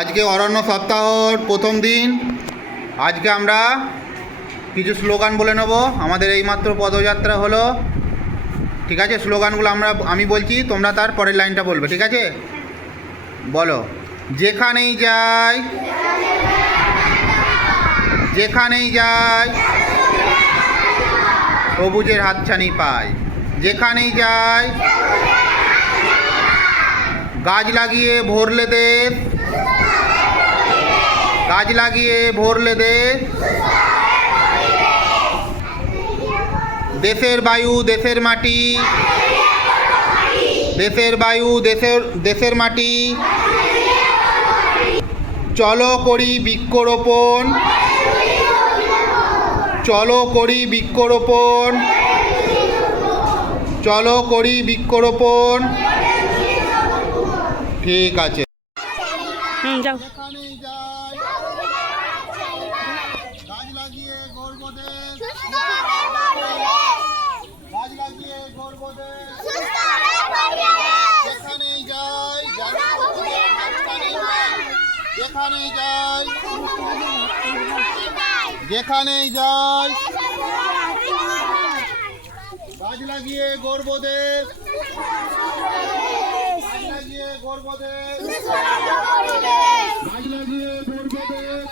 আজকে অরণ্য সপ্তাহর প্রথম দিন। আজকে আমরা কিছু স্লোগান বলে নেব। আমাদের এইমাত্র পদযাত্রা হলো, ঠিক আছে? স্লোগানগুলো আমি বলছি, তোমরা তার পরের লাইনটা বলবে, ঠিক আছে? বলো। যেখানেই যাই, যেখানেই যাই সবুজের হাতছানি পাই। যেখানেই যাই গাছ লাগিয়ে ভরলে দেশ, গাছ লাগিয়ে ভরলে দেশ। দেশের বায়ু দেশের মাটি, দেশের বায়ু দেশের মাটি। চলো করি বৃক্ষরোপণ, চলো করি বৃক্ষরোপণ, চলো করি বৃক্ষরোপণ। ঠিক আছে। যাও। যেখানেই যাই গাছ লাগিয়ে গর্ব দেশ, গাছ লাগিয়ে গর্ব দেশ। যেখানেই যাই যেখানেই যাই, যেখানেই যাই গাছ লাগিয়ে গর্ব দেশ, গাছ লাগিয়ে গর্ব দেশ, গাছ লাগিয়ে গর্ব দেশ,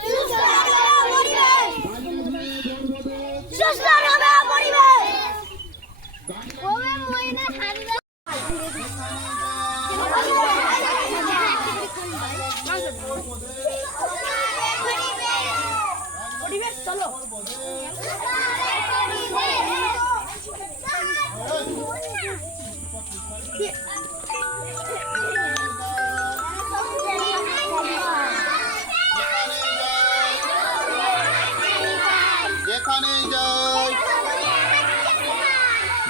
যেখানেই যাই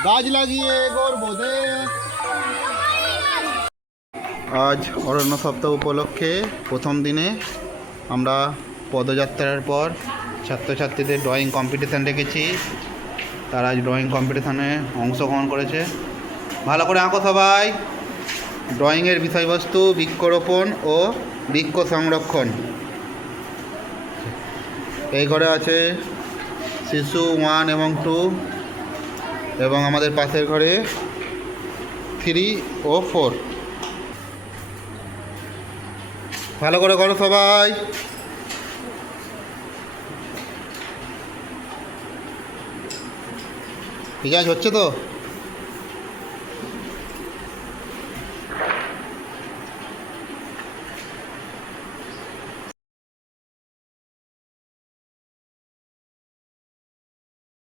গাছ লাগিয়ে গর্ব দেশ। আজ অরণ্য সপ্তাহ উপলক্ষে প্রথম দিনে আমরা পদযাত্রার পর ছাত্রছাত্রীদের ড্রয়িং কম্পিটিশান রেখেছি। তারা আজ ড্রয়িং কম্পিটিশানে অংশগ্রহণ করেছে। ভালো করে আঁকো সবাই। ড্রয়িংয়ের বিষয়বস্তু বৃক্ষরোপণ ও বৃক্ষ সংরক্ষণ। এই ঘরে আছে শিশু 1 এবং 2, এবং আমাদের পাশের ঘরে 3 ও 4। ভালো করে করো সবাই। ঠিক আছে, হচ্ছে তো?